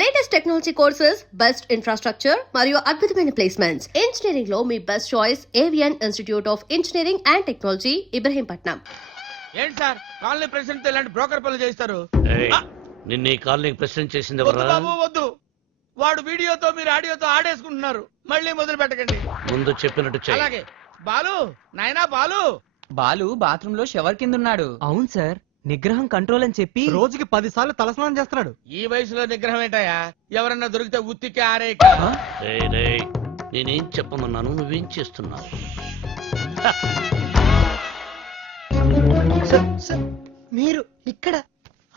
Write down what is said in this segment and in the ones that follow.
Latest technology courses, best infrastructure మరియు అద్భుతమైన placements. Engineering లో మీ best choice Avian Institute of Engineering and Technology, Ibrahimpatnam. ఏంటి సార్ కాలనీ ప్రెసిడెంట్ ఇలాంటి బ్రోకర్ పనులు చేస్తారు? నిన్న ఈ కాలనీ ప్రెసిడెంట్ చేసింది వద్దు బాబు వద్దు. వాడు వీడియోతో మీరు ఆడియోతో ఆడేసుకుంటున్నారు. మళ్ళీ మొదలు పెట్టకండి. ముందు చెప్పినట్టు చెయ్యి. అలాగే. బాలు, నాయనా బాలు. బాలు బాత్రూమ్ లో షవర్ కింద ఉన్నాడు. అవును సార్, నిగ్రహం కంట్రోల్ అని చెప్పి రోజుకి 10 సార్లు తలస్నానం చేస్తున్నాడు. ఈ వయసులో నిగ్రహం ఏంటయ్యా? ఎవరన్నా దొరికితే ఉత్తికి ఆరే. నేనేం చెప్పమన్నాను, నువ్వేం చేస్తున్నావు? మీరు ఇక్కడ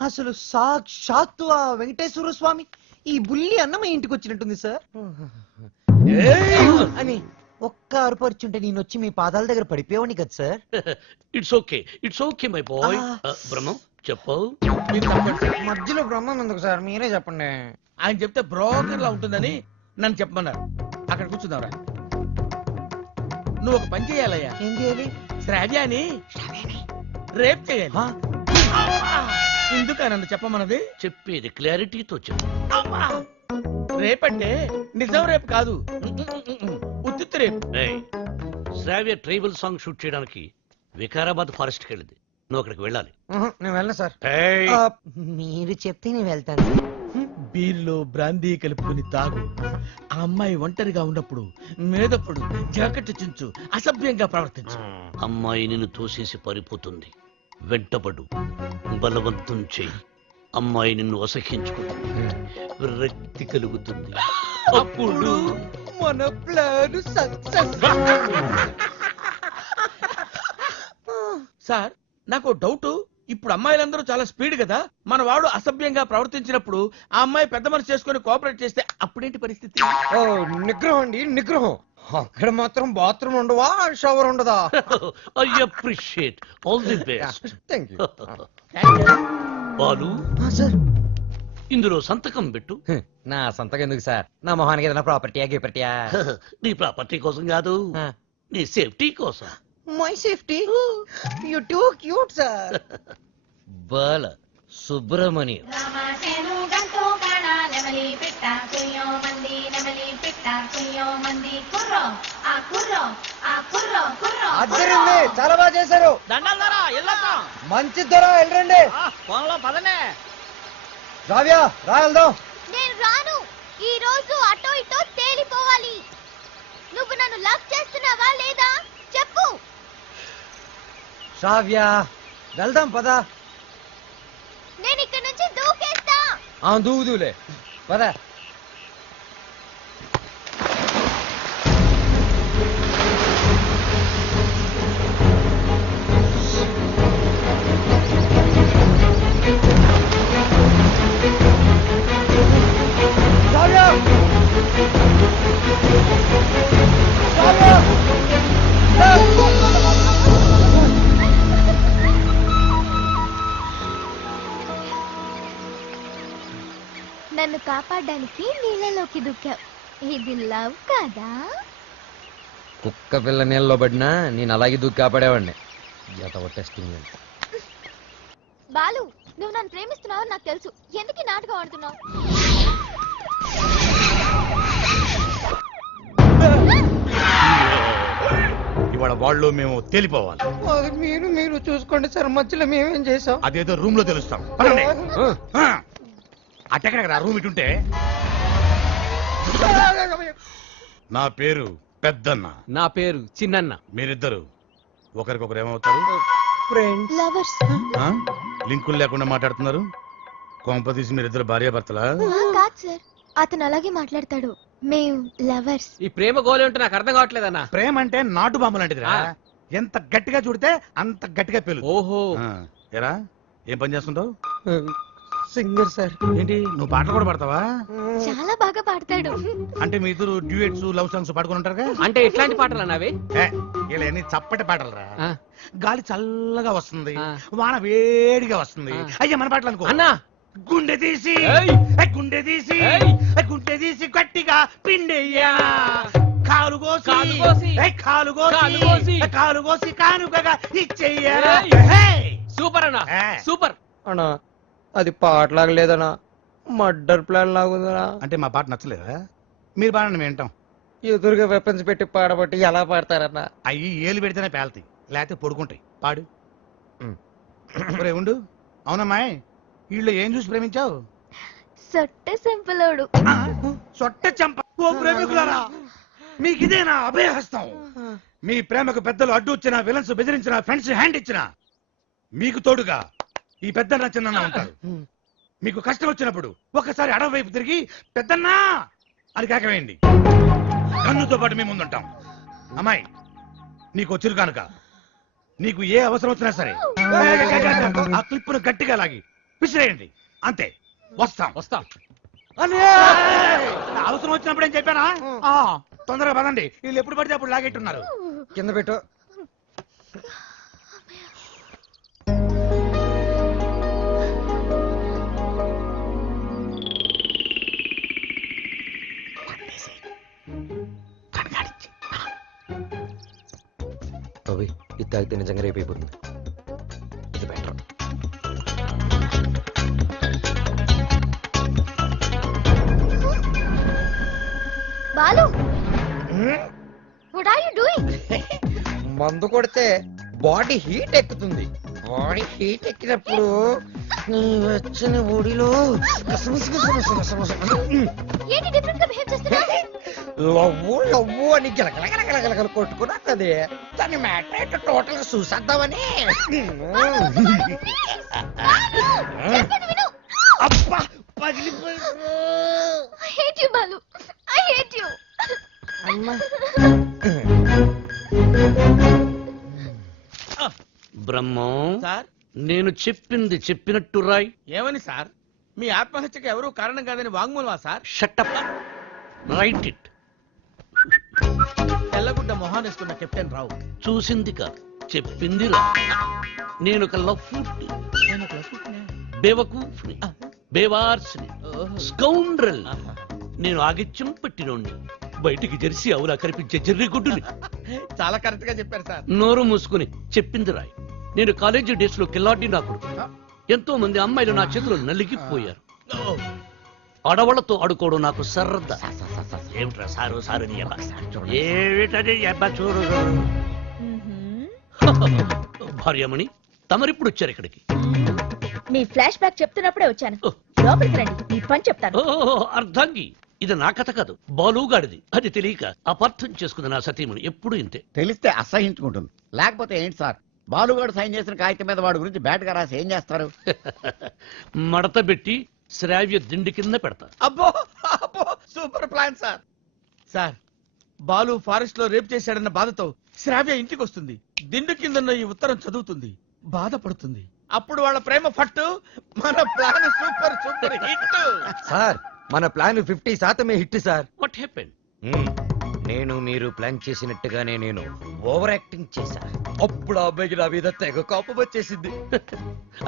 అసలు సాక్షాత్తు ఆ వెంకటేశ్వర స్వామి ఈ బుల్లి అన్న మా ఇంటికి వచ్చినట్టుంది సార్ అని ఒక్క అరుపరుచుంటే నేను వచ్చి మీ పాదాల దగ్గర పడిపోయావని కదా sir. It's okay my boy. Brahmam చెప్పు. మధ్యలో బ్రహ్మం ఎందుకు సార్, మీరే చెప్పండి. ఆయన చెప్తే బ్రోకర్ లా ఉంటుందని నన్ను చెప్పమన్నారు. అక్కడ కూర్చుందాంరా. నువ్వు ఒక పని చేయాలయ్యా. ఏం చేయాలి? శ్రావ్యాని రేప్ చేయాలి. ఎందుక నన్ను చెప్పమన్నది? చెప్పేది క్లారిటీతో చెప్పు. రేపంటే నిజం రేపు కాదు, ఉత్తిత్తు రేపు. శ్రావ్య ట్రైబల్ సాంగ్ షూట్ చేయడానికి వికారాబాద్ ఫారెస్ట్ కి వెళ్ళింది. నువ్వు అక్కడికి వెళ్ళాలి. నేను వెళ్ళను సార్. మీరు చెప్తే నేను వెళ్తాను. బీర్లో బ్రాందీ కలుపుకుని తాగు. ఆ అమ్మాయి ఒంటరిగా ఉన్నప్పుడు మేదప్పుడు జాకెట్ చించు, అసభ్యంగా ప్రవర్తించు. అమ్మాయి నిన్ను తోసేసి పారిపోతుంది. వెంటబడు, బలవంతం చెయ్యి. అమ్మాయి నిన్ను అసహించుకుంటుంది, విరక్తి కలుగుతుంది. అప్పుడు మన ప్లాన్ సక్సెస్. సార్ నాకు డౌట్. ఇప్పుడు అమ్మాయిలందరూ చాలా స్పీడ్ కదా. మన వాడు అసభ్యంగా ప్రవర్తించినప్పుడు ఆ అమ్మాయి పెద్ద మనసు చేసుకుని కోఆపరేట్ చేస్తే అప్పుడేంటి పరిస్థితి? నిగ్రహం అండి, నిగ్రహం. అక్కడ మాత్రం బాత్రూమ్ ఉండవా, షవర్ ఉండదా? I appreciate. All the best. Thank you Balu, sir. ఇందులో సంతకం పెట్టు. నా సంతకం ఎందుకు సార్? నా మొహానికి ఏదైనా ప్రాపర్టీయా గిపర్టీయా? నీ ప్రాపర్టీ కోసం కాదు, నీ సేఫ్టీ కోసం. My safety. You too cute sir. Bala Subramanyam. అద్దరింది, చాలా బాగా చేశారు. దండాలరా వెళ్ళొస్తాం. మంచి ధర వెళ్ళండి. పొలంలో పదనే. రావ్యా రా వెళ్దాం. నేను రాను. ఈ రోజు అటో ఇటో తేలిపోవాలి. నువ్వు నన్ను లవ్ చేస్తున్నావా లేదా చెప్పు. శ్రావ్యా వెళ్దాం పద. నేను ఇక్కడ నుంచి దూకేస్తా. దూదులే పద. నన్ను కాపాడడానికి నీళ్ళలోకి దూకావు. ఇది లవ్ కాదా? కుక్క పిల్ల నీళ్ళలో పడినా నేను అలాగే దూకి కాపాడేవాడిని. బాలు, నువ్వు నన్ను ప్రేమిస్తున్నావని నాకు తెలుసు. ఎందుకు ఈ నాటకం ఆడుతున్నావు? ఇవాళ వాళ్ళు మేము తేలిపోవాలి. మీరు చూసుకోండి సార్, మధ్యలో మేమేం చేసాం? అదేదో రూమ్ లో తెలుస్తాం. అటెక్కడ రూమ్ ఇటుంటే. నా పేరు పెద్దన్న. నా పేరు చిన్నన్న. మీరిద్దరు ఒకరికొకరు ఏమవుతారు? లవర్స్. లింకులు లేకుండా మాట్లాడుతున్నారు. కొంపదీసి మీరిద్దరు భార్యాభర్తలా? కాదు సార్, అతను అలాగే మాట్లాడతాడు. మేము లవర్స్. ఈ ప్రేమ గోలే ఉంటే నాకు అర్థం కావట్లేదన్నా. ప్రేమ అంటే నాటు బాంబు లాంటిదిరా. ఎంత గట్టిగా చూడితే అంత గట్టిగా పేలు. ఓహో. ఎరా ఏం పని చేస్తుంటావు? Singer sir. ఏంటి నువ్వు పాటలు కూడా పాడతావా? చాలా బాగా పాడతాడు. అంటే మీ ఇద్దరు డ్యూయట్స్ లవ్ సాంగ్స్ పాడుకుని ఉంటారుగా? అంటే ఎట్లాంటి పాటలు అన్నావి? ఇలా అన్ని చప్పటి పాటలురా. గాలి చల్లగా వస్తుంది, ఆ. వాన వేడిగా వస్తుంది. అయ్యా మన పాటలు అనుకో. అన్నా గుండె తీసి గుండె తీసి గుండె తీసి గట్టిగా పిండెయ్యా. కాలు కోసి కాలు కోసి కాలు కోసి కానుకగా ఇచ్చెయ్యా. సూపర్ అన్నా, సూపర్. అన్నా అది పాటలాగా లేదన్నా, మర్డర్ ప్లాన్ లాగుందిరా. అంటే మా పాట నచ్చలేదా? మీరు బాగా వింటాం. ఎదురుగా వెపన్స్ పెట్టి పాడబట్టి ఎలా పాడతారన్న? అయ్యి ఏలు పెడితేనే పేలతాయి, లేకపోతే పడుకుంటాయి. పాడు. ఒరే ఉండు. అవునమ్మాయి, వీళ్ళు ఏం చూసి ప్రేమించావు? సొట్ట సింపులోడు. సొట్ట చంప. ఓ ప్రేమికులారా, మీకు ఇదేనా అభయహస్తం? మీ ప్రేమకు పెద్దలు అడ్డు వచ్చినా, విలన్స్ బెదిరించినా, ఫ్రెండ్స్ హ్యాండ్ ఇచ్చినా మీకు తోడుగా ఈ పెద్దన్న చిన్న ఉంటారు. మీకు కష్టం వచ్చినప్పుడు ఒక్కసారి అడవి వైపు తిరిగి పెద్దన్నా అని కేకవేయండి. కన్నుతో పాటు మేము ముందుంటాం. అమ్మాయి, నీకు చిరు కానుక. నీకు ఏ అవసరం వచ్చినా సరే ఆ క్లిప్పును గట్టిగా లాగి విసిరేయండి. అంతే. వస్తాం. అవసరం వచ్చినప్పుడు ఏం చెప్పానా? తొందరగా పదండి. వీళ్ళు ఎప్పుడు పడితే అప్పుడు లాగెట్టున్నారు. కింద పెట్టు. రవి, ఇది తాగితే నిజంగా రేపు అయిపోతుంది. ఇది better. Balu, what are you doing? మందు కొడితే బాడీ హీట్ ఎక్కుతుంది. బాడీ హీట్ ఎక్కినప్పుడు నీ వెచ్చని ఒడిలో ఏంటి డిఫరెంట్ గా బిహేవ్ చేస్తున్నావు? లవ్వు అని గలగలగలగలగల కొట్టుకున్నది. దాని మ్యాటర్ టోటల్ గా చూసేద్దామని. చెప్పేది విను. అబ్బా, పగిలిపోయి. I hate you, Balu. I hate you. Brahmam, sir నేను చెప్పింది చెప్పినట్టు రాయ్. ఏమని సార్? మీ ఆత్మహత్యకి ఎవరూ కారణం కాదని వాంగ్మూలమా సార్? షట్టప్. Right it. తెల్లగుడ్డ మొహానేసుకున్న కెప్టెన్ రావు. చూసింది కాదు, చెప్పింది రా. నేను ఒక లఫ్ట్, బేవకూఫ్ని, బేవార్స్ని, స్కౌండ్రల్. నేను ఆగిత్యం పట్టినోణ్ణి, బయటికి జెర్సీ అవులా కనిపించే జెర్రిగుడ్డుని. చాలా కరెక్ట్ గా చెప్పారు సార్. నోరు మూసుకుని చెప్పింది రాయ్. నేను కాలేజీ డేస్ లో కిల్లాడి నా కొడుకు. ఎంతో మంది అమ్మాయిలు నా చేతిలో నలిగిపోయారు. ఆడవాళ్లతో ఆడుకోవడం నాకు సరదా. ఏమిట్రా సారు సారు నీ అబ్బా? ఏమిటది అబ్బా చూడు. భార్యమణి, తమరిప్పుడు వచ్చారు ఇక్కడికి. మీ ఫ్లాష్ బ్యాక్ చెప్తున్నప్పుడే వచ్చాను. లోపలికి రండి, మీ పని చెప్తాను. అర్ధాంగి, ఇది నా కథ కాదు, బాలుగాడిది. అది తెలియక అపార్థం చేసుకుంది నా సతీమణి. ఎప్పుడు ఇంతే. తెలిస్తే అసహించుకుంటుంది. లేకపోతే ఏంటి సార్, బాలుగాడు సైన్ చేసిన కాగితం మీద వాడి గురించి బ్యాట్ గా రాసి ఏం చేస్తారు? మడత పెట్టి శ్రావ్య దిండి కింద పెడతా. అబ్బో అబ్బో, super plan sir. Sir, Balu forest లో రేప్ చేశాడన్న బాధతో శ్రావ్య ఇంటికి వస్తుంది. దిండు కిందన్న ఈ ఉత్తరం చదువుతుంది, బాధపడుతుంది. అప్పుడు వాళ్ళ ప్రేమ పట్టు. మన plan super super hit. Sir, మన plan 50% hit sir. What happen? నేను మీరు ప్లాన్ చేసినట్టుగానే నేను ఓవర్ యాక్టింగ్ చేశా. అప్పుడు ఆ అబ్బాయికి నా మీద తెగ కోపం వచ్చేసింది.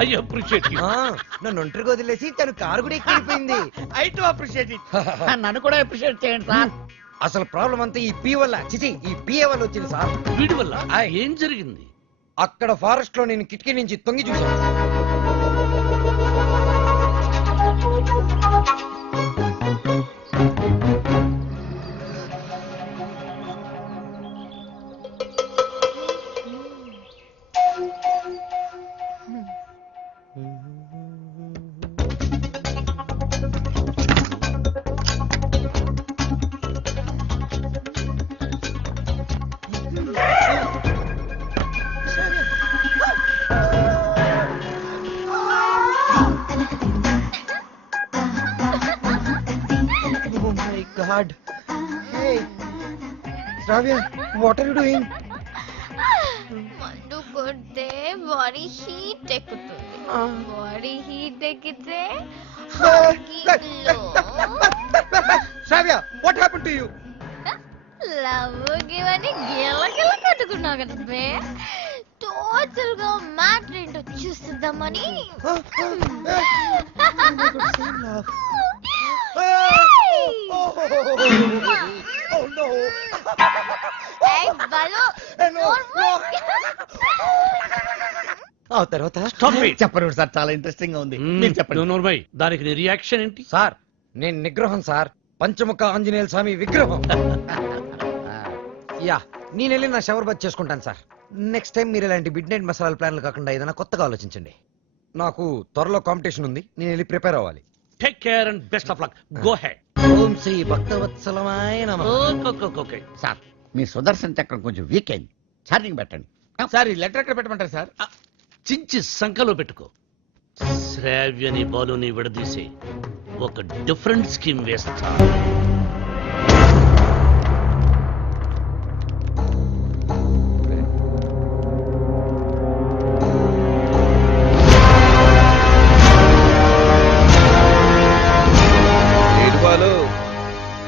I appreciate you. నన్ను ఒంటరిగా వదిలేసి తను కారు కూడా ఎక్కిపోయింది. I too appreciate it. నన్ను కూడా అప్రిషియేట్ చేయండి సార్. అసలు ప్రాబ్లం అంతా ఈ పీ వల్ల, చిచి ఈ పిఏ వల్ల వచ్చింది సార్. వీడి వల్ల ఏం జరిగింది? అక్కడ ఫారెస్ట్ లో నేను కిటికీ నుంచి తొంగి చూశాను. God. Hey, Shravya, what are you doing? మందు కొడితే బాడీ హీట్ ఎక్కుతుంది. బాడీ హీట్ ఎక్కితే Shravya, what happened to you? Love గివని గిలగిల కట్టుకున్నావు కదా బే. టోటల్ గా మ్యాటర్ ఏంటో చూస్తుందామని. Oh no! ఏయ్ బాలు, No, no. ఆ తర్వాత చెప్పండి సార్, చాలా ఇంట్రెస్టింగ్ గా ఉంది. మీరు చెప్పండి. నోర్మై, దానికి నీ రియాక్షన్ ఏంటి? సార్ నేను నిగ్రహం సార్, పంచముఖ ఆంజనేయ స్వామి విగ్రహం. యా నేను వెళ్ళి నా షవర్ బాత్ చేసుకుంటాను సార్. నెక్స్ట్ టైం మీరు ఇలాంటి మిడ్ నైట్ మసాలా ప్లాన్లు కాకుండా ఏదైనా కొత్తగా ఆలోచించండి. నాకు త్వరలో కాంపిటీషన్ ఉంది, నేను వెళ్ళి ప్రిపేర్ అవ్వాలి. Take care and best of luck. Go ahead. ఓం శ్రీ భక్తవత్సలమాయ నమః. ఓకే. సార్ మీ సుదర్శన్ చక్రం కొంచెం వీక్ అయింది, ఛార్జింగ్ పెట్టండి. సార్ ఈ లెటర్ ఎక్కడ పెట్టమంటారు సార్? చించి సంకలో పెట్టుకో. శ్రావ్యని బాలుని విడదీసి ఒక డిఫరెంట్ స్కీమ్ వేస్తా.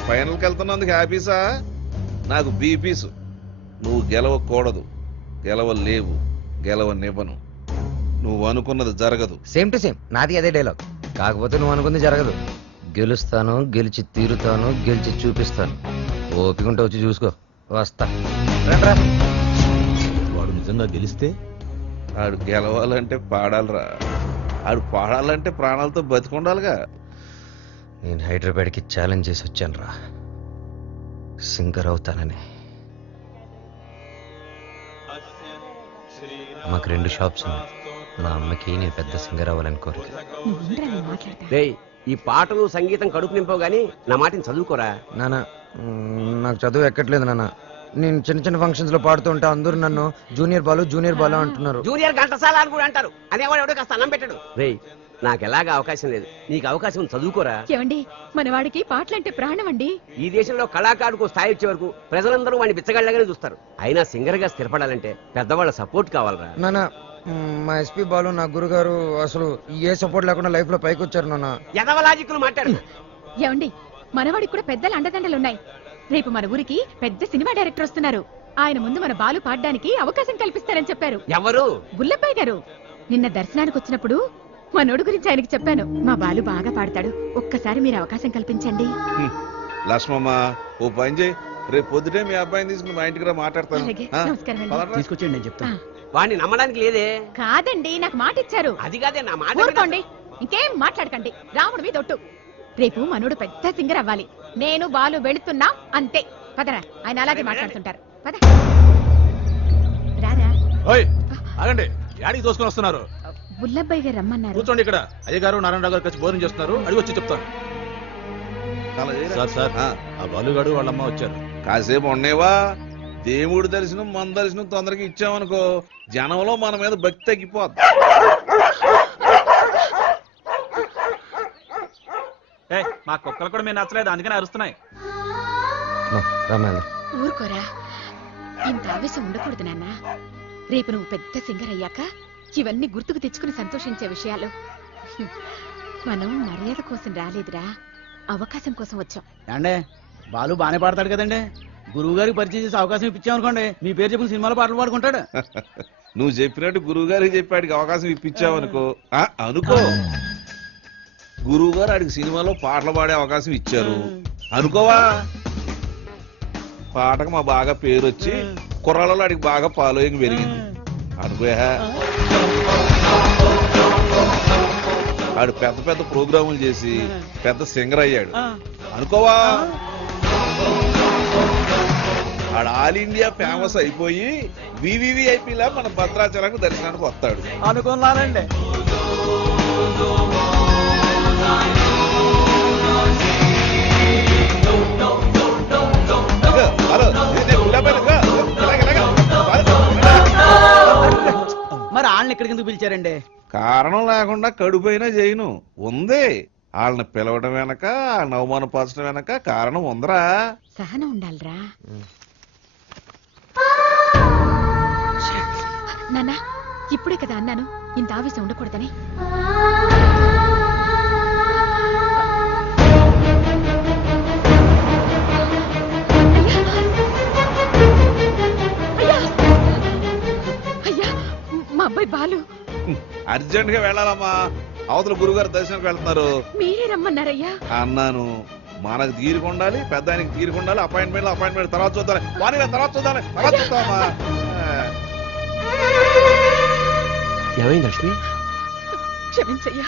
ఫైనల్కి వెళ్తున్నందుకు హ్యాపీసా? నాకు బీపీసు. నువ్వు గెలవకూడదు, గెలవలేవు, గెలవనివ్వను. నువ్వు అనుకున్నది జరగదు. సేమ్ టు సేమ్ నాది అదే డైలాగ్. కాకపోతే నువ్వు అనుకుంది జరగదు. గెలుస్తాను, గెలిచి తీరుతాను, గెలిచి చూపిస్తాను. ఓపికంటే వచ్చి చూసుకో. వస్తా. వాడు నిజంగా గెలిస్తే ఆడు గెలవాలంటే పాడాలరా. ఆడు పాడాలంటే ప్రాణాలతో బతికుండాలిగా. నేను హైదరాబాద్కి ఛాలెంజ్ చేసి వచ్చాను రా, సింగర్ అవుతానని. మాకు 2 షాప్స్ ఉన్నాయి. మా అమ్మకి నేను పెద్ద సింగర్ అవ్వాలని కోరిక. ఈ పాటలు సంగీతం కడుపు నింపవు గానీ నా మాటని చదువుకోరా. నాన్న నాకు చదువు ఎక్కట్లేదు నాన్న. నేను చిన్న చిన్న ఫంక్షన్స్ లో పాడుతూ ఉంటే అందరూ నన్ను జూనియర్ బాలు అంటున్నారు. జూనియర్ ఘంటసాల అని కూడా అంటారు. అనేవాడు ఎవడో కాస్త అన్నం పెట్టాడు. రేయ్ నాకు ఎలాగా అవకాశం లేదు, నీకు అవకాశం చదువుకోరా. ఏమండి, మనవాడికి పాటలంటే ప్రాణం అండి. ఈ దేశంలో కళాకారుకు స్థాయి వచ్చే వరకు ప్రజలందరూ వాడిని బిచ్చగాళ్ళగానే చూస్తారు. అయినా సింగర్ గా స్థిరపడాలంటే పెద్దవాళ్ళ సపోర్ట్ కావాలరా. నాన్న మా ఎస్పీ బాలు నా గురుగారు అసలు ఏ సపోర్ట్ లేకుండా లైఫ్ లో పైకి వచ్చారు నాన్న. ఎదవలాజిక్లు మాట్లాడు. ఏమండి, మనవాడికి కూడా పెద్దల అండదండలున్నాయి. రేపు మన ఊరికి పెద్ద సినిమా డైరెక్టర్ వస్తున్నారు. ఆయన ముందు మన బాలు పాడడానికి అవకాశం కల్పిస్తారని చెప్పారు. ఎవరు? బుల్లబ్బాయి గారు. నిన్న దర్శనానికి వచ్చినప్పుడు మనోడు గురించి ఆయనకి చెప్పాను. మా బాలు బాగా పాడతాడు, ఒక్కసారి మీరు అవకాశం కల్పించండి. లక్ష్మమ్మ ఓ పని చేయి, రేపు పొద్దుటే మీ అబ్బాయిని తీసుకుని మా ఇంటికి రా, మాట్లాడతాను. అలాగే, నమస్కారం అండి. తీసుకొచ్చేయండి, నేను చెప్తాను. వాడిని నమ్మడానికి లేదే. కాదండి, నాకు మాట ఇచ్చారు. అది కాదే నా మాట. ఊరుకోండి, ఇంకేం మాట్లాడకండి. రాముడు మీద ఒట్టు. రేపు మనోడు పెద్ద సింగర్ అవ్వాలి. నేను బాలు వెళుతున్నా అంతే. పదరా, ఆయన అలాగే మాట్లాడుతుంటారు. పద రారా. ఆగండి, యాడికి తోసుకొని వస్తున్నారు? బుల్లబ్బాయి గారు రమ్మన్నారు. కూర్చోండి ఇక్కడ. అయ్యగారు నారాయణరావు గారు కలిసి భోజనం చేస్తున్నారు, అడిగి వచ్చి చెప్తాను. సార్ ఆ బాలుగాడు వాళ్ళమ్మ వచ్చారు. కాసేపు ఉండేవా? దేవుడి దర్శనం మన దర్శనం తొందరగా ఇచ్చామనుకో జనంలో మన మీద భక్తి తగ్గిపోద్ది. మా కుక్కలు కూడా మీరు నచ్చలేదు, అందుకని అరుస్తున్నాయి. ఊరుకోరా, ఇంత ఆవేశం ఉండకూడదు నాన్న. రేపు నువ్వు పెద్ద సింగర్ అయ్యాక ఇవన్నీ గుర్తుకు తెచ్చుకుని సంతోషించే విషయాలు. మనం మర్యాద కోసం రాలేదురా, అవకాశం కోసం వచ్చాం. అంటే బాలు బానే పాడతాడు కదండి. గురువు గారికి పరిచయం చేసి అవకాశం ఇప్పించామనుకోండి, మీ పేరు చెప్పిన సినిమాలో పాటలు పాడుకుంటాడు. నువ్వు చెప్పినట్టు గురువు గారికి చెప్పాడికి అవకాశం ఇప్పించావనుకో అనుకో. గురువు గారు ఆడికి సినిమాలో పాటలు పాడే అవకాశం ఇచ్చారు అనుకోవా. పాటకు మా బాగా పేరు వచ్చి కుర్రాళ్ళలో ఆడికి బాగా ఫాలోయింగ్ పెరిగింది అనుకోయా. ఆడు పెద్ద పెద్ద ప్రోగ్రాములు చేసి పెద్ద సింగర్ అయ్యాడు అనుకోవా. ఆడు ఆల్ ఇండియా ఫేమస్ అయిపోయి వివివిఐపీలా మన భద్రాచలంకు దర్శనానికి వస్తాడు అనుకున్నానండి. మరి వాళ్ళని ఎక్కడికి ఎందుకు పిలిచారండి? కారణం లేకుండా కడుపైనా చేయను ఉంది. వాళ్ళని పిలవడం వెనక, వాళ్ళని అవమానపరచడం వెనక కారణం ఉందరా. సహనం ఉండాలిరా నాన్న. ఇప్పుడే కదా అన్నాను ఇంత ఆవేశం ఉండకూడదని. మా అబ్బాయి బాలు అర్జెంట్ గా వెళ్ళాలమ్మా. అవతల గురుగారు దర్శనానికి వెళ్తున్నారు. మీరే రమ్మన్నారయ్యా అన్నాను. మనకు తీరుకుండాలి, పెద్ద ఆయనకి తీరుకుండాలి. అపాయింట్మెంట్ తర్వాత చూద్దాం. తర్వాత చూద్దామా. ఏమైంది లక్ష్మి? క్షమించయ్యా,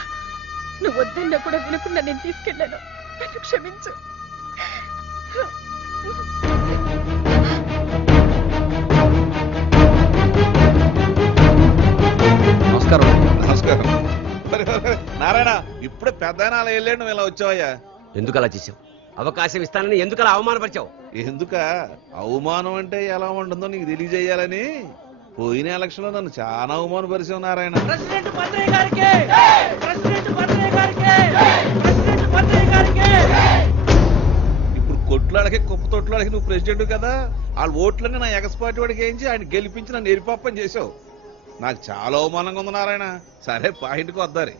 నువ్వు వద్దన్నా కూడా వినకుండా నేను తీసుకెళ్ళాను. నన్ను క్షమించు. నమస్కారం. నమస్కారం. నారాయణ, ఇప్పుడే పెద్ద అలా వెళ్ళాడు, నువ్వు ఇలా వచ్చావయ్యా? ఎందుకు అలా చేసావు? అవకాశం ఇస్తానని ఎందుకు అలా అవమానపరిచావు? ఎందుక అవమానం అంటే ఎలా ఉంటుందో నీకు తెలియజేయాలని. పోయిన ఎలక్షన్ లో నన్ను చాలా అవమానపరిచావు నారాయణ. ఇప్పుడు కొట్లాడకి కుప్ప తొట్లాడకి నువ్వు ప్రెసిడెంట్ కదా, వాళ్ళ ఓట్లన్నీ నా ఎగస్పాటి వాడికి వేయించి ఆయన గెలిపించి నన్ను ఎరిపప్పని చేసావు. నాకు చాలా అవమానంగా ఉంది నారాయణ. సరే, పాయింట్కి వద్దారి.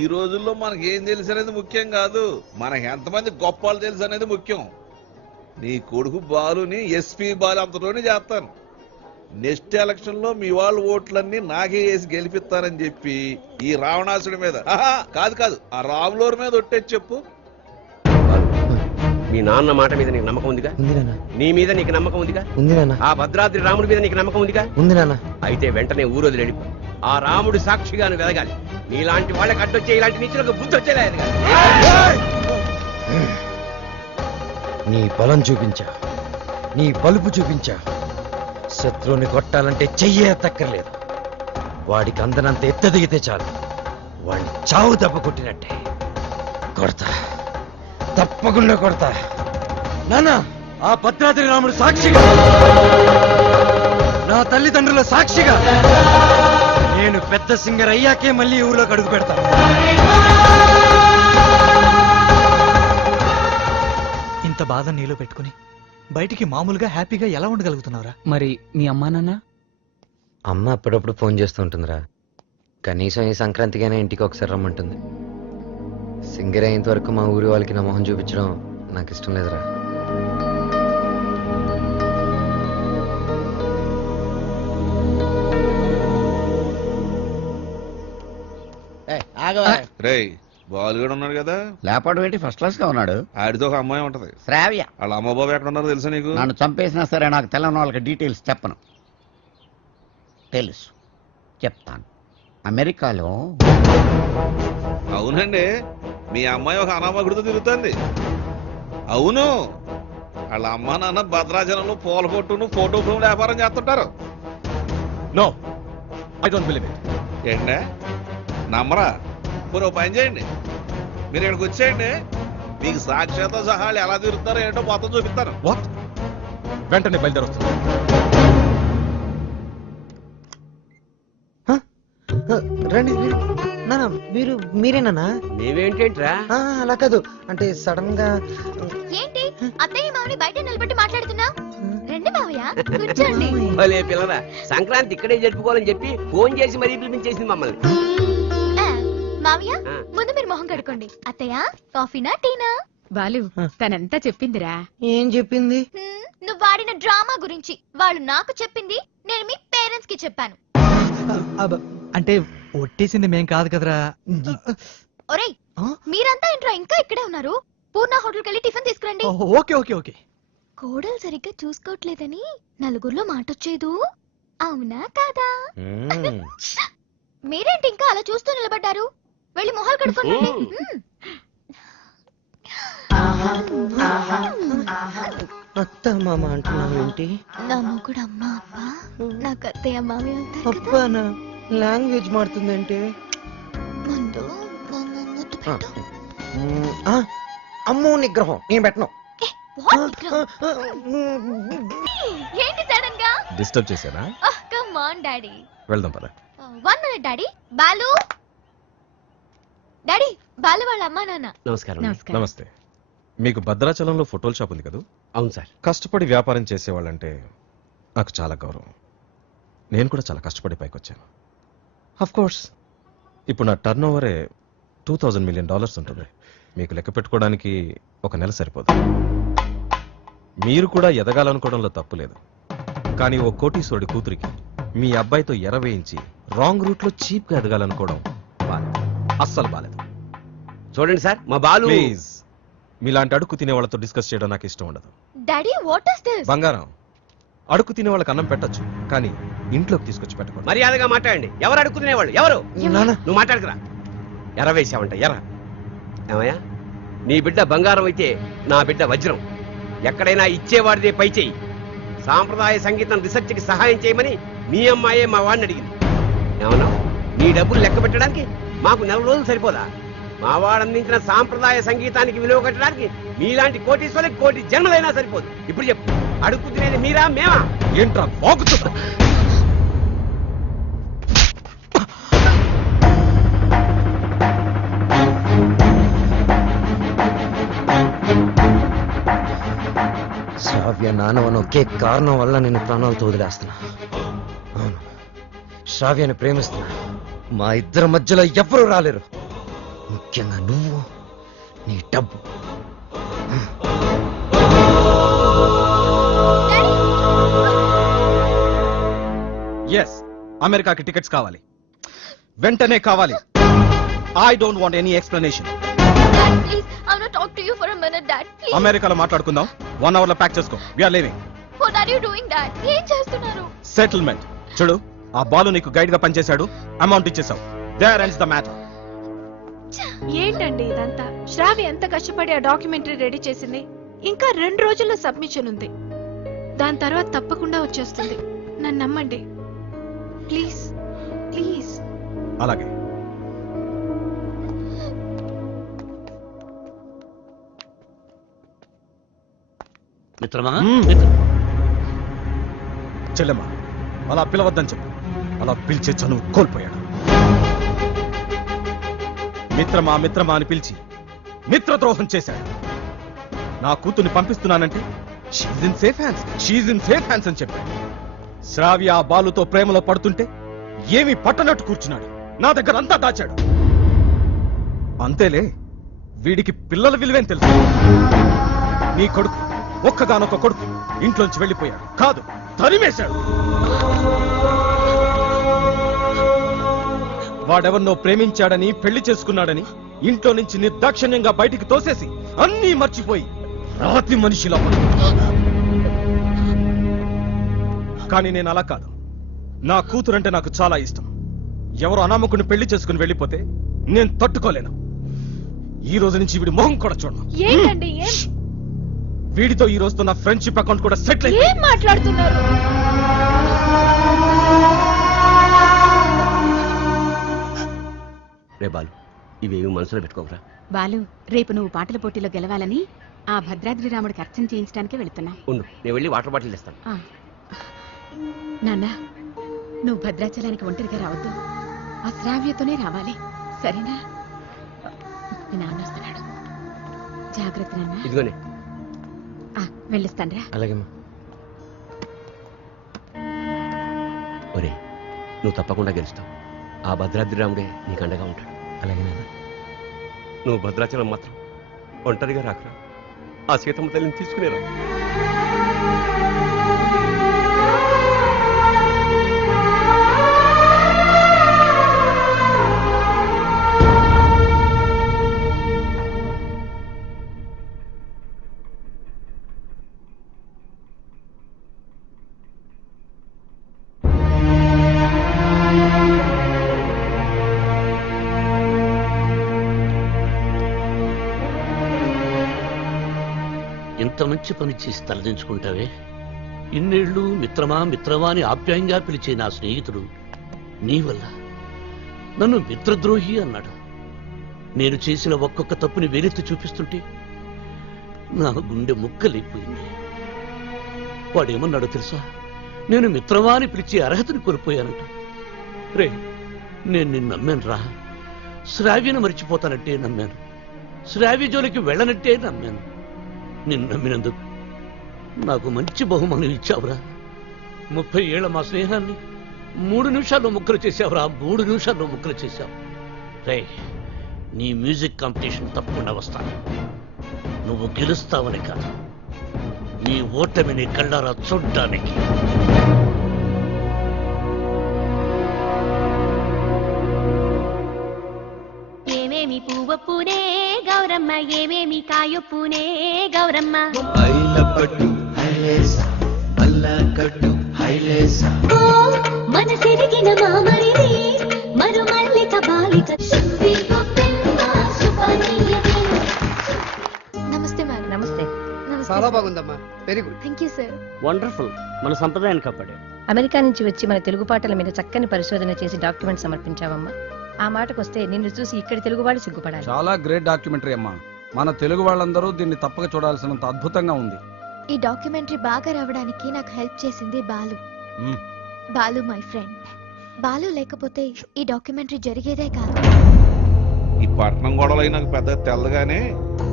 ఈ రోజుల్లో మనకి ఏం తెలుసు అనేది ముఖ్యం కాదు, మనకి ఎంతమంది గొప్పలు తెలుసు అనేది ముఖ్యం. నీ కొడుకు బాలుని ఎస్పీ బాలు అంతలోనే చేస్తాను. నెక్స్ట్ ఎలక్షన్ లో మీ వాళ్ళ ఓట్లన్నీ నాకే వేసి గెలిపిస్తానని చెప్పి ఈ రావణాసుడి మీద, కాదు ఆ రాములోరి మీద ఒట్టేసి చెప్పు. మీ నాన్న మాట మీద నీకు నమ్మకం ఉందిగా? నీ మీద నీకు నమ్మకం ఉందిగా? ఆ భద్రాద్రి రాముడి మీద నీకు నమ్మకం ఉందిగా? అయితే వెంటనే ఊరోజు వెళ్ళిపో. ఆ రాముడు సాక్షిగాను వెలగాలి. నీలాంటి వాళ్ళకి అడ్డొచ్చే ఇలాంటి నీచులకు బుద్ధి వచ్చేలేదు. నీ బలం చూపించా, నీ బలుపు చూపించా. శత్రువుని కొట్టాలంటే చెయ్యే తక్కర్లేదు. వాడికి అందనంత ఎత్తదిగితే చాలు, వాడిని చావు దెబ్బ కొట్టినట్టే కొడతా, తప్పకుండా కొడతా. నాన్న, ఆ భద్రాద్రి రాముడు సాక్షిగా, నా తల్లిదండ్రుల సాక్షిగా, నేను పెద్ద సింగర్ అయ్యాకే మళ్ళీ ఊళ్ళోకి అడుగు పెడతాను. ఇంత బాధ నీలో పెట్టుకుని బయటికి మామూలుగా హ్యాపీగా ఎలా ఉండగలుగుతున్నావురా? మరి మీ అమ్మా నాన్న? అమ్మ అప్పుడప్పుడు ఫోన్ చేస్తూ ఉంటుందిరా. కనీసం ఈ సంక్రాంతికైనా ఇంటికి ఒకసారి రమ్మంటుంది. సింగర్ అయ్యేంత వరకు మా ఊరి వాళ్ళకి నా మొహం చూపించడం నాకు ఇష్టం లేదురా. రేయ్, బాలు కూడా ఉన్నాడు కదా? లేపడం ఏంటి, ఫస్ట్ క్లాస్ గా ఉన్నాడు. ఆడితో ఒక అమ్మాయి ఉంటది, శ్రావ్య. వాళ్ళ అమ్మ బాబు ఎక్కడ ఉన్నారో తెలుసా నీకు? నన్ను చంపేసినా సరే నాకు తెల్లని వాళ్ళకి డీటెయిల్స్ చెప్పను. తెలుసు, చెప్తాను. అమెరికాలో. అవునండి, మీ అమ్మాయి ఒక అనామకుడితో తిరుగుతుంది. అవును, వాళ్ళ అమ్మ నాన్న భద్రాచలంలో పూల కొట్టును ఫోటో ఫ్రేమ్ వ్యాపారం చేస్తుంటారు. No, I don't believe it. ఏంటంటే నమ్మరా? మీరు పని చేయండి, మీరు ఇక్కడికి వచ్చేయండి, మీకు సాక్ష్యాలతో సహా ఎలా తిరుగుతారో ఏంటో మొత్తం చూపిస్తాను. వాట్? వెంటనే బయలుదేరొచ్చు. రండి నానా, మీరేనా? మేమేంటేంట్రా? అలా కాదు, అంటే సడన్ గా. ఏంటి అత్తయ్య మామని బయట నిలబెట్టి మాట్లాడుతున్నా? రండి మావయ్య, కూర్చోండి. భలే పిల్లరా, సంక్రాంతి ఇక్కడే జరుపుకోవాలని చెప్పి ఫోన్ చేసి మరీ పిలిపించేసింది మమ్మల్ని. మావయ్య, ముందు మీరు మొహం కడుకోండి. అత్తయ్య, కాఫీనా టీనా? బాలు, తనంతా చెప్పిందిరా. ఏం చెప్పింది? నువ్వు వాడిన డ్రామా గురించి. వాళ్ళు నాకు చెప్పింది, నేను మీ పేరెంట్స్ కి చెప్పాను. అంటే ఒట్టేసింది మేం కాదు కదరా. ఒరేయ్, మీరంతా ఏంట్రా ఇంకా ఇక్కడే ఉన్నారు? పూర్ణ హోటల్కి వెళ్ళి టిఫిన్ తీసుకురండి. Okay okay okay. కోడలు సరిగ్గా చూసుకోవట్లేదని నలుగురిలో మాటొచ్చేదు, అవునా కాదా? మీరేంటి ఇంకా అలా చూస్తూ నిలబడ్డారు? వెళ్ళి మొహాలు కడుక్కోండి. అత్త మామ అంటున్నావు ఏంటి? నా మొగుడు అమ్మ అప్ప, నాకు అత్తయ్య మామయ్య ఉంటారు కదా. అప్పానా? లాంగ్వేజ్ మారుతుందంటే ముందు ముద్దు పెట్టు. అమ్మో నిగ్రహం నేను పెట్టను. ఏంటి సడన్ గా? డిస్టర్బ్ చేశానా? Come on daddy. వెళ్దాం పద. 1 minute daddy. Balu daddy, Balu వాళ్ళ అమ్మా నాన్న. నమస్కారం. నమస్తే. మీకు భద్రాచలంలో ఫోటోల షాప్ ఉంది కదా? అవును సార్. కష్టపడి వ్యాపారం చేసేవాళ్ళంటే నాకు చాలా గౌరవం. నేను కూడా చాలా కష్టపడి పైకి వచ్చాను. ఆఫ్ కోర్స్ ఇప్పుడు నా టర్న్ ఓవరే $2000 million ఉంటుంది. మీకు లెక్క పెట్టుకోవడానికి ఒక నెల సరిపోదు. మీరు కూడా ఎదగాలనుకోవడంలో తప్పు లేదు, కానీ ఓ కోటీశ్వరుడి కూతురికి మీ అబ్బాయితో ఎర వేయించి రాంగ్ రూట్ లో చీప్ గా ఎదగాలనుకోవడం బాలేదు, అస్సలు బాలేదు. చూడండి సార్, మా బాలు. ప్లీజ్, మీలాంటి అడుగు తినే వాళ్ళతో డిస్కస్ చేయడం నాకు ఇష్టం ఉండదు. Daddy, what is this? బంగారం, అడుగు తినే వాళ్ళకి అన్నం పెట్టచ్చు, కానీ ఇంట్లోకి తీసుకొచ్చి పెట్టకూడదు. మర్యాదగా మాట్లాడండి. ఎవరు అడుక్కునేవాళ్ళు? ఎవరు? నాన్న. నువ్వు మాట్లాడుకురా. ఎర్ర వేసావంట ఎర్ర. ఏమయ్యా, నీ బిడ్డ బంగారం అయితే నా బిడ్డ వజ్రం. ఎక్కడైనా ఇచ్చేవాడిదే పై చెయ్యి. సాంప్రదాయ సంగీతం రీసెర్చ్కి సహాయం చేయమని మీ అమ్మాయే మా వాడిని అడిగింది. ఏమన్నా, నీ డబ్బులు లెక్క పెట్టడానికి మాకు 4 రోజులు సరిపోదా? మా వాడు అందించిన సాంప్రదాయ సంగీతానికి విలువ కట్టడానికి మీలాంటి కోటీశ్వరులకు కోటి జన్మలైనా సరిపోదు. ఇప్పుడు చెప్పు, అడుగు తినేది మీరా మేమా? ఏంట్రా వాగుతున్నా? శ్రావ్య నానవని ఒకే కారణం వల్ల నేను ప్రాణాలతో వదిలేస్తున్నా. అవును, శ్రావ్యని ప్రేమిస్తున్నా. మా ఇద్దరి మధ్యలో ఎవ్వరూ రాలేరు, ముఖ్యంగా నువ్వు, నీ డబ్బు. ఎస్, అమెరికాకి టికెట్స్ కావాలి, వెంటనే కావాలి. I don't want any explanation. Please, I want to talk to you for a minute, Dad. Please. అమెరికాలో మాట్లాడుకుందాం. 1 hour లో ప్యాక్ చేసుకో. We're leaving. What are you doing, Dad? ఏం చేస్తున్నారు? సెటిల్మెంట్. చూడు, ఆ బాలు నీకు గైడ్ గా పనిచేశాడు, అమౌంట్ ఇచ్చేసావు. There ends the matter. ఏంటండి ఇదంతా? శ్రావ్య ఎంత కష్టపడి ఆ డాక్యుమెంటరీ రెడీ చేసింది. ఇంకా 2 రోజుల్లో సబ్మిషన్ ఉంది. దాని తర్వాత తప్పకుండా వచ్చేస్తుంది. నన్ను నమ్మండి ప్లీజ్, ప్లీజ్. అలాగే. మిత్రమా, చెల్లెమ్మా, అలా పిలవద్దని చెప్పు. అలా పిలిచే చనువు కోల్పోయాడు. మిత్రమా మిత్రమా అని పిలిచి మిత్రద్రోహం చేశాడు. నా కూతుర్ని పంపిస్తున్నానంటే షీజ్ ఇన్ సేఫ్ హ్యాండ్స్ అని చెప్పాడు. శ్రావ్య ఆ బాలుతో ప్రేమలో పడుతుంటే ఏమీ పట్టనట్టు కూర్చున్నాడు. నా దగ్గర అంతా దాచాడు. అంతేలే, వీడికి పిల్లల విలువేం తెలుసు. నీ కొడుకు, ఒక్కగానొక్క కొడుకు ఇంట్లోంచి వెళ్ళిపోయాడు. కాదు, తరిమేశాడు. వాడెవరినో ప్రేమించాడని, పెళ్లి చేసుకున్నాడని ఇంట్లో నుంచి నిర్దాక్షిణ్యంగా బయటికి తోసేసి అన్నీ మర్చిపోయి రాతి మనిషిలా కానీ నేను అలా కాదు. నా కూతురంటే నాకు చాలా ఇష్టం. ఎవరు అనామకుని పెళ్లి చేసుకుని వెళ్ళిపోతే నేను తట్టుకోలేను. ఈ రోజు నుంచి వీడి మొహం కూడా చూడను. ఏంటండి వీడితో ఈ రోజుతో నా ఫ్రెండ్షిప్ అకౌంట్ కూడా సెటిల్ అయింది. ఏం మాట్లాడుతున్నారు? రే బాలు, ఇవేమి మనసులో పెట్టుకోకరా. బాలు, రేపు నువ్వు పాటల పోటీలో గెలవాలని ఆ భద్రాద్రి రాముడికి అర్చన చేయించడానికి వెళుతున్నా. ఉండు, నేను వెళ్ళి వాటర్ బాటిల్ ఇస్తాను. నాన్న, నువ్వు భద్రాచలానికి ఒంటరిగా రావద్దు. ఆ శ్రావ్యతోనే రావాలి, సరేనా? మీ నాన్న వస్తున్నాడు, జాగ్రత్త నాన్న. ఇదిగోనే. వెళ్ళిస్తానరా. అలాగే. ఒరే, నువ్వు తప్పకుండా గెలుస్తావు. ఆ భద్రాద్రి రాముడే నీకు అండగా ఉంటాడు. అలాగే. నువ్వు భద్రాచలం మాత్రం ఒంటరిగా రాకరా. ఆ సీతమ్మ తల్లిని తీసుకునేరా. ఇంత మంచి పని చేసి తలదించుకుంటావే. ఇన్నేళ్లు మిత్రమా మిత్రమా అని ఆప్యాయంగా పిలిచే నా స్నేహితుడు నీ వల్ల నన్ను మిత్రద్రోహి అన్నాడు. నేను చేసిన ఒక్కొక్క తప్పుని వేలెత్తి చూపిస్తుంటే నా గుండె ముక్కలైపోయింది. వాడేమన్నాడో తెలుసా? నేను మిత్రమా అని పిలిచే అర్హతని కోల్పోయానంట. రే, నేను నిన్ను నమ్మాను రా. శ్రావ్యను మరిచిపోతానంటే నమ్మాను. శ్రావ్య జోలికి వెళ్ళనంటే నమ్మాను. నిన్ను నమ్మినందుకు నాకు మంచి బహుమానం ఇచ్చావురా. 30 ఏళ్ల మా స్నేహాన్ని 3 నిమిషాల్లో ముక్కలు చేశావురా. 3 నిమిషాల్లో ముక్కలు చేశావు. రే, నీ మ్యూజిక్ కాంపిటీషన్ తప్పకుండా వస్తాను. నువ్వు గెలుస్తావని కాదు, నీ ఓటమిని కళ్ళారా చూడ్డానికి. ఏమేమి పువ్వొప్పునే గౌరమ్మ, ఏమేమి కాయొప్పునే గౌరమ్మ. పట్టు హైలేసా, పల్ల కట్టు హై మనసెరిగిన మామరిది మరు మల్లిక బాలిక నమస్తే మేడం. నమస్తే. చాలా బాగుందమ్మా, very good. Thank you sir. Wonderful. మన సంప్రదాయాన్ని కాపాడే. అమెరికా నుంచి వచ్చి మన తెలుగు పాటల మీద చక్కని పరిశోధన చేసి డాక్యుమెంట్ సమర్పించావమ్మా. ఆ మాటకొస్తే నిన్ను చూసి ఇక్కడి తెలుగు వాళ్ళు సిగ్గుపడాలి. చాలా గ్రేట్ డాక్యుమెంటరీ అమ్మా. మన తెలుగు వాళ్ళందరూ దీన్ని తప్పక చూడాల్సినంత అద్భుతంగా ఉంది. ఈ డాక్యుమెంటరీ బాగా రావడానికి నాకు హెల్ప్ చేసింది బాలు. Balu my friend. బాలు లేకపోతే ఈ డాక్యుమెంటరీ జరిగేదే కాదు. ఈ పట్నం గొడవలు నాకు పెద్దగా తెల్లగానే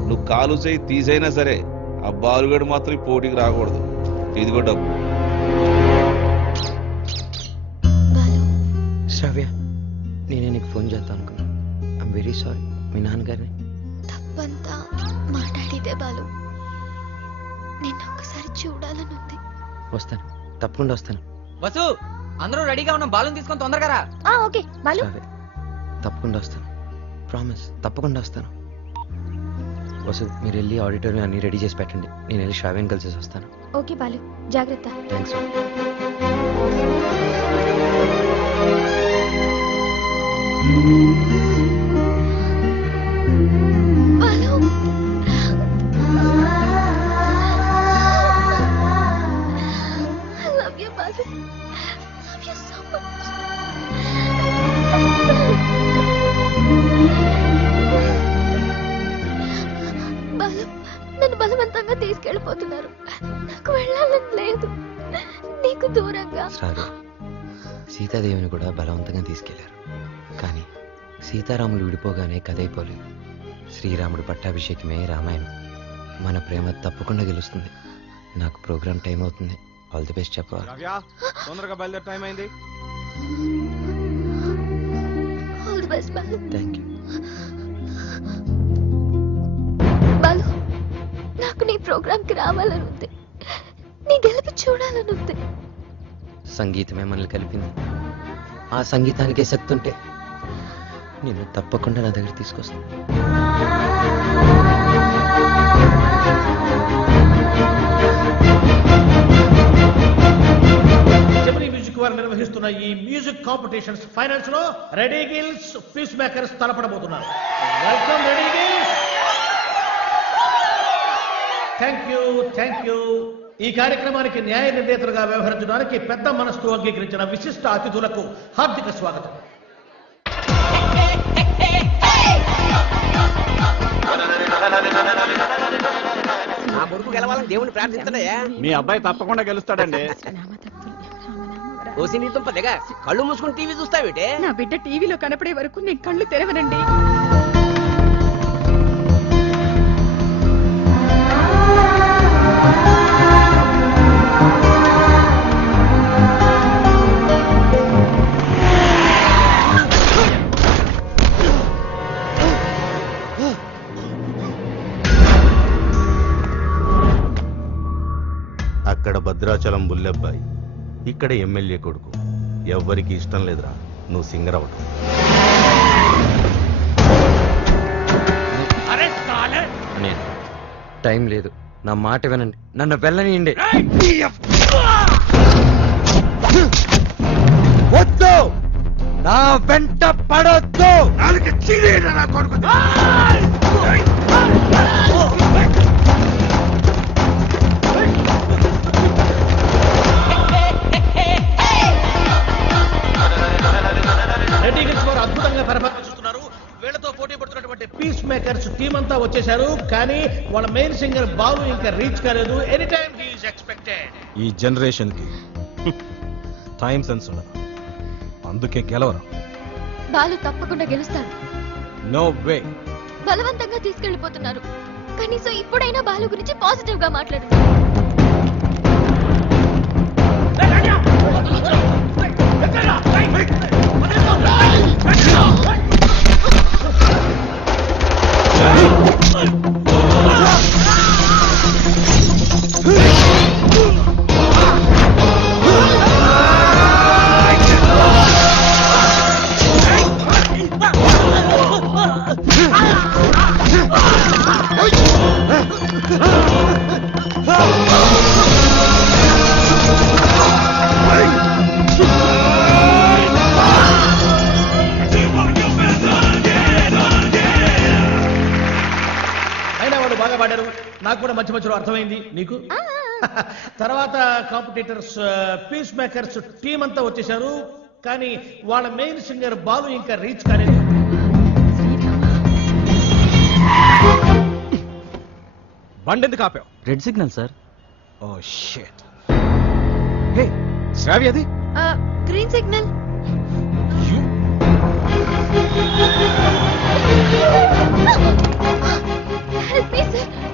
నువ్వు కాలు చేయి తీసైనా సరే ఆ బాలుగడు మాత్రం ఈ పోటీకి రాకూడదు. ఇదిగో డబ్బు. శ్రావ్య, నేనే నీకు ఫోన్ చేద్దాం అనుకున్నా. I'm very sorry. మీ నాన్నగారిని తప్పంతా మాట్లాడితే బాలు. నిన్ను ఒక్కసారి చూడాలనుంది. వస్తాను, తప్పకుండా వస్తాను. వసు, అందరూ రెడీగా ఉన్నాం. బాలుని తీసుకొని తొందరగా రా. ఓకే బాలు. శ్రావ్య, తప్పకుండా వస్తాను. ప్రామిస్, తప్పకుండా వస్తాను. వసు, మీరు వెళ్ళి ఆడిటోరియం అన్ని రెడీ చేసి పెట్టండి. నేను వెళ్ళి శ్రావ్యని కలిసి వస్తాను. ఓకే బాలు, జాగ్రత్త. Thanks. Balu, I love you, Balu. Love you so much. Balu, నన్ను బలవంతంగా తీసుకెళ్ళిపోతున్నారు. నాకు వెళ్ళాలని లేదు. నీకు దూరంగా. శ్రావ్య, సీతాదేవిని కూడా బలవంతంగా తీసుకెళ్లారు. కానీ సీతారాములు విడిపోగానే కథ అయిపోలేదు. శ్రీరాముడు పట్టాభిషేకమే రామాయణం. మన ప్రేమ తప్పకుండా గెలుస్తుంది. నాకు ప్రోగ్రామ్ టైం అవుతుంది. ఆల్ ది బెస్ట్ చెప్పా. తొందరగా బయలుదేరి టైం అయింది. All the best Balu. Thank you. Balu, నాకు నీ ప్రోగ్రామ్కి రావాలని ఉంది. నీ గెలుపు చూడాలని ఉంది. సంగీతమే మనల్ని కలిపింది. ఆ సంగీతానికే శక్తి ఉంటే నేను తప్పకుండా నా దగ్గర తీసుకొస్తాను. జెమినీ మ్యూజిక్ వారు నిర్వహిస్తున్న ఈ మ్యూజిక్ కాంపిటీషన్స్ ఫైనల్స్ లో రెడీ గిల్స్ పీస్ మేకర్స్ తలపడబోతున్నారు. Welcome red eagles. Thank you. ఈ కార్యక్రమానికి న్యాయ నిర్ణేతలుగా వ్యవహరించడానికి పెద్ద మనస్సు అంగీకరించిన విశిష్ట అతిథులకు హార్దిక స్వాగతం. నా కొడుకు గెలవాలని దేవుని ప్రార్థించడయ్యా. మీ అబ్బాయి తప్పకుండా గెలుస్తాడండి. ఓసి నీ తుంప దిగ, కళ్ళు మూసుకుని టీవీ చూస్తావేటే? నా బిడ్డ టీవీలో కనపడే వరకు నేను కళ్ళు తెరవనండి. అక్కడ భద్రాచలం బుల్లెబ్బాయి, ఇక్కడ ఎమ్మెల్యే కొడుకు. ఎవ్వరికి ఇష్టం లేదురా నువ్వు సింగర్ అవటం. టైం లేదు, నా మాట వినండి. నన్ను వెళ్ళనియండి. వద్దు, నా వెంట పడొద్దు. నా కొడుకు రెడీ గిల్స్ వారు అద్భుతంగా పరిపాలిస్తున్నారు. వీళ్ళతో పోటీ పడుతున్నటువంటి పీస్ మేకర్స్ టీం అంతా వచ్చేశారు. కానీ వాళ్ళ మెయిన్ సింగర్ బాలు ఇంకా రీచ్ కాలేదు. Any time he is expected. ఈ జనరేషన్ కి టైం సెన్స్ ఉండదు, అందుకే గెలవరు. బాలు తప్పకుండా గెలుస్తాడు. No way. బలవంతంగా తీసుకెళ్లిపోతున్నారు. కనీసం ఇప్పుడైనా బాలు గురించి పాజిటివ్ గా మాట్లాడు. కూడా మధ్య మధ్యలో అర్థమైంది నీకు. తర్వాత కాంపిటీటర్స్ పీస్ మేకర్స్ టీం అంతా వచ్చేసారు, కానీ వాళ్ళ మెయిన్ సింగర్ బాలు ఇంకా రీచ్ కాలేదు. బండి ఎందుకు ఆపావు? Red signal sir. Oh shit. Hey Shravya అది green signal.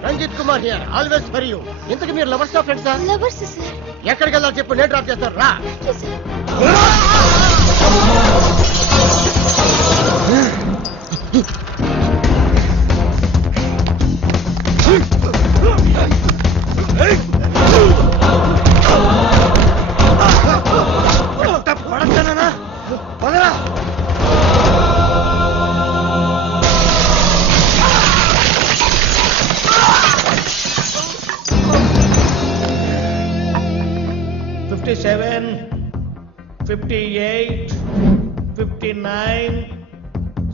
Ranjith Kumar here, always for you. ఇంతకు మీరు లవర్స్ ఫ్రెండ్సా? Lovers sir. ఎక్కడికి వెళ్ళాలి చెప్పు, నేను డ్రాప్ చేస్తాను రా. పడతానా పదరా. $57, $58, $59,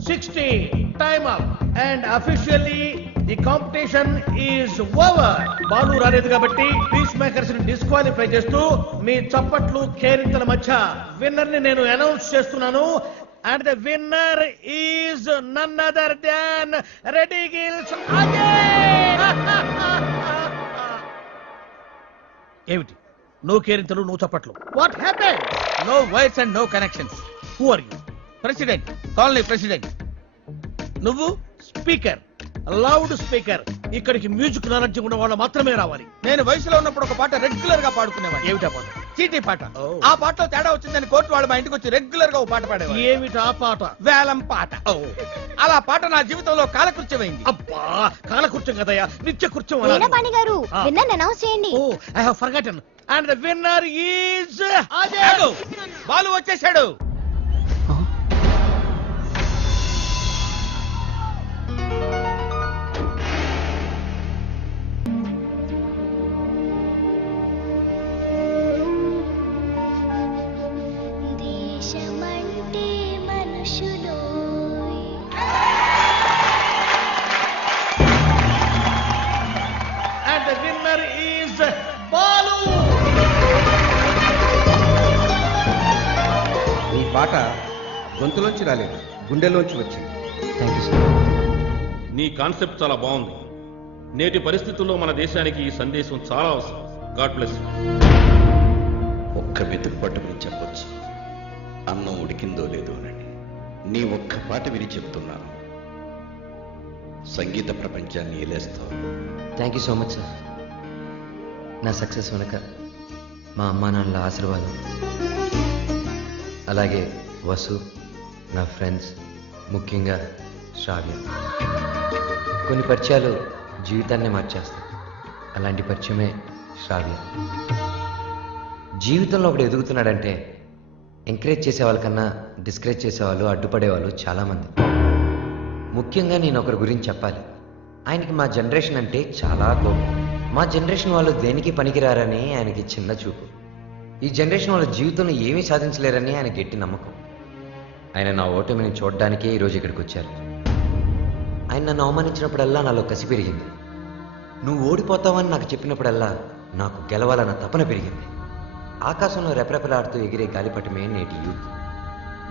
$60. Time up. And officially the competition is over. Balu రాలేదు కాబట్టి పీస్ మేకర్స్ ని డిస్క్వాలిఫై చేస్తూ మీ చప్పట్లు కేరింతల మధ్య విన్నర్ ని నేను అనౌన్స్ చేస్తున్నాను. And the winner is none other than ready gills Ajay. ఏమిటి నో కేరింతలు, నో చప్పట్లు? What happen? No wires and no connections. Who are you? President, colony president. నువ్వు స్పీకర్, లౌడ్ స్పీకర్. ఇక్కడికి మ్యూజిక్ నాలెడ్జ్ ఉన్న వాళ్ళు మాత్రమే రావాలి. నేను వయసులో ఉన్నప్పుడు ఒక పాట రెగ్యులర్ గా పాడుకునేవాడు. ఏమిటా పాట? చీటీ పాట. ఆ పాటలో తేడా వచ్చిందని కోర్టు వాళ్ళు మా ఇంటికి వచ్చి రెగ్యులర్ గా ఒక పాట పాడేవారు. ఏమిటా పాట? వేలం పాట. అలా పాట నా జీవితంలో కాలకృత్యమైంది. అబ్బా, కాలకృత్యం కదయ్యా, నిత్య కృత్యం. గారు విన్నర్ అనౌన్స్ చేయండి. Oh, I have forgotten. And the winner is Ajay. Balu వచ్చేసాడు. దేశమంటే మనుషులో And the winner is Balu. నీ పాట గొంతులోంచి రాలేదు, గుండెలోంచి వచ్చింది. Thank you sir. నీ కాన్సెప్ట్ చాలా బాగుంది. నేటి పరిస్థితుల్లో మన దేశానికి ఈ సందేశం చాలా అవసరం. God bless you. ఒక్క మెతుకు పట్టుకుని చెప్పొచ్చు, అన్నం ఉడికిందో లేదో అని. నీ ఒక్క పాట విని చెప్తున్నాను, సంగీత ప్రపంచాన్ని ఏలేస్తావు. Thank you so much sir. నా సక్సెస్ వెనక మా అమ్మా నాన్నల ఆశీర్వాదం, అలాగే వసు, నా ఫ్రెండ్స్, ముఖ్యంగా శ్రావ్య. కొన్ని పరిచయాలు జీవితాన్నే మార్చేస్తాయి. అలాంటి పరిచయమే శ్రావ్య. జీవితంలో ఒకడు ఎదుగుతున్నాడంటే ఎంకరేజ్ చేసే వాళ్ళకన్నా డిస్కరేజ్ చేసేవాళ్ళు, అడ్డుపడేవాళ్ళు చాలామంది. ముఖ్యంగా నేను ఒకరి గురించి చెప్పాలి. ఆయనకి మా జనరేషన్ అంటే చాలా కోపం. మా జనరేషన్ వాళ్ళు దేనికి పనికిరారని ఆయనకి చిన్న చూపు. ఈ జనరేషన్ వాళ్ళ జీవితంలో ఏమీ సాధించలేరని ఆయన గట్టి నమ్మకం. ఆయన నా ఓటమిని చూడడానికే ఈరోజు ఇక్కడికి వచ్చారు. ఆయన నన్ను అవమానించినప్పుడల్లా నాలో కసి పెరిగింది. నువ్వు ఓడిపోతావని నాకు చెప్పినప్పుడల్లా నాకు గెలవాలన్న తపన పెరిగింది. ఆకాశంలో రెపరెపలాడుతూ ఎగిరే గాలిపటమే నేటి యూత్.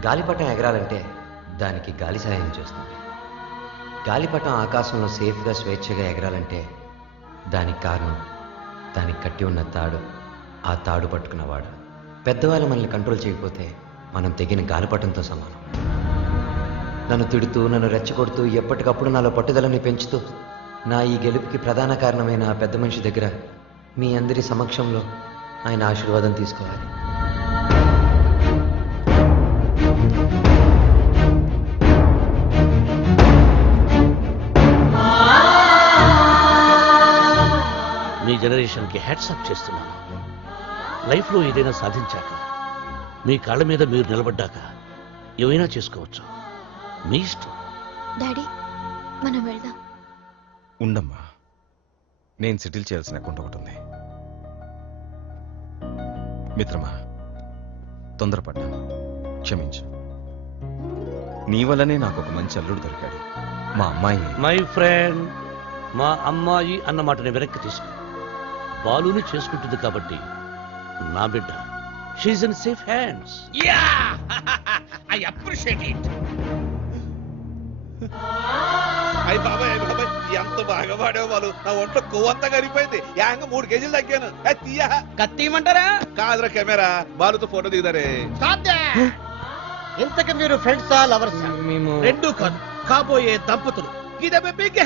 గాలిపటం ఎగరాలంటే దానికి గాలి సహాయం చేస్తుంది. గాలిపటం ఆకాశంలో సేఫ్గా స్వేచ్ఛగా ఎగరాలంటే దానికి కారణం దానికి కట్టి ఉన్న తాడు, ఆ తాడు పట్టుకున్నవాడు. పెద్దవాళ్ళు మనల్ని కంట్రోల్ చేయకపోతే మనం తెగిన గాలిపటంతో సమానం. నన్ను తిడుతూ, నన్ను రెచ్చగొడుతూ, ఎప్పటికప్పుడు నాలో పట్టుదలని పెంచుతూ నా ఈ గెలుపుకి ప్రధాన కారణమైన ఆ పెద్ద మనిషి దగ్గర మీ అందరి సమక్షంలో ఆయన ఆశీర్వాదం తీసుకోవాలి. మీ జనరేషన్కి హ్యాట్సాప్ చేస్తున్నాను. లైఫ్లో ఏదైనా సాధించాక, మీ కాళ్ళ మీద మీరు నిలబడ్డాక ఏమైనా చేసుకోవచ్చు. మీ ఇష్టం. డాడీ, మనం వెళ్దాం. ఉండమ్మా, నేను సెటిల్ చేయాల్సిన అకౌంట్ ఒకటి ఉంది. మిత్రమా, తొందరపడ్డాను, క్షమించు. నీ వల్లనే నాకు ఒక మంచి అల్లుడు దొరికాడు. మా అమ్మాయి. మై ఫ్రెండ్, మా అమ్మాయి అన్న మాటని వెనక్కి తీసుకో. బాలుని చేసుకుంటుంది కాబట్టి నా బిడ్డ she's in safe hands. Yeah I appreciate it. అయ్యి బాబాయ్ ఎంత బాగా పాడావు వాళ్ళు. నా ఒంట్లో కొవ్వంతా కరిగిపోయింది. యాంగ 3 కేజీలు తగ్గాను. తీయా కత్తిమంటారా? కాదురా కెమెరా, బాలుతో ఫోటో దిగుతారే. ఇంతకు మీరు ఫ్రెండ్సా లవర్సా? మేము రెండూ కాదు, కాబోయే దంపతులు. ఇది బిగ్